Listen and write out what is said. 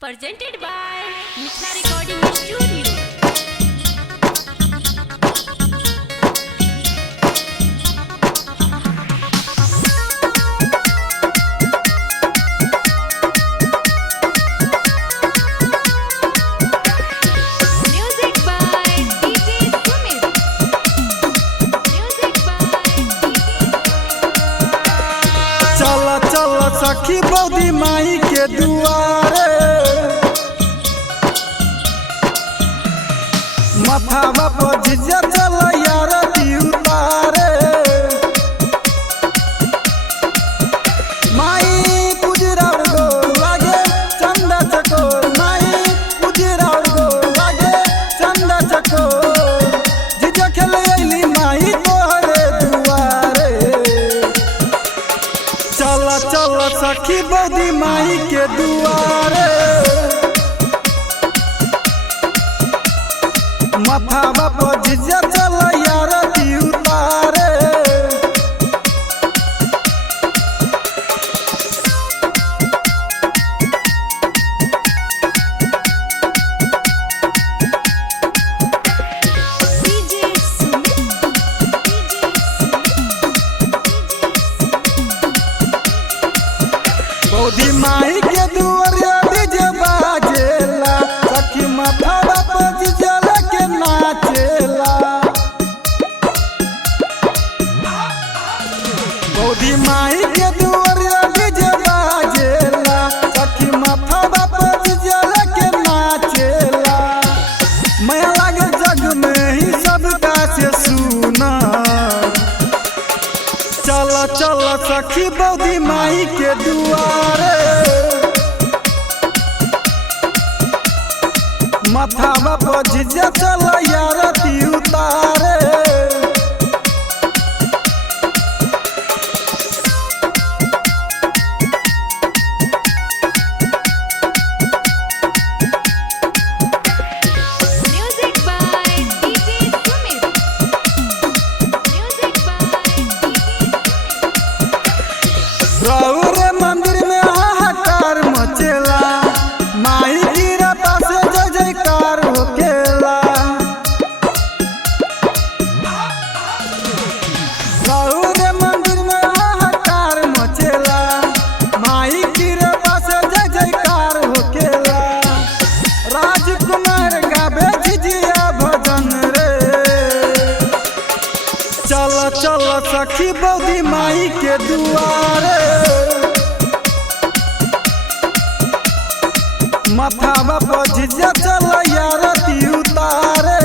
Presented by Mithra Recording Studio. Music by DJ Sumit. Music by चल चल सखी बौदी माई के दुआरे मथावा पर झिझिया चल यार दी उतारे माई पुजरा गो लागे चंदा चकोर माई पुजरा गो लागे चंदा चकोर झिझिया खेल अइली माई तोहरे दुआरे चल चल सखी बौदी माई के दुआरे मथावा पर झिझिया चल यार दी उतारे DJ Sumit. बौदी माई के दुआरे डीजे बाजेला सखी मथावा पर झिझिया के नाचेला बौदी माई के दुआरे डीजे बाजेला सखी मथावा पर झिझिया के नाचेला माया लागे जग में ही सबका से सुना चल चल सखी बौदी माई के दुआरे मथावा पर झिझिया चल यार दी उतारे Music by DJ Sumit. Music by DJ Sumit. रौरे मंदिर में हाहाकार मचेला माई गिरा पासे जय जयकार होकेला रौरे मंदिर में हाहाकार मचेला माई गिरा पासे जय जयकार होकेला राजकुमार गावे झिझिया भजन रे चल चल सखी बौदी माई के दुआरे मथावा पर झिझिया चल यार दी उतारे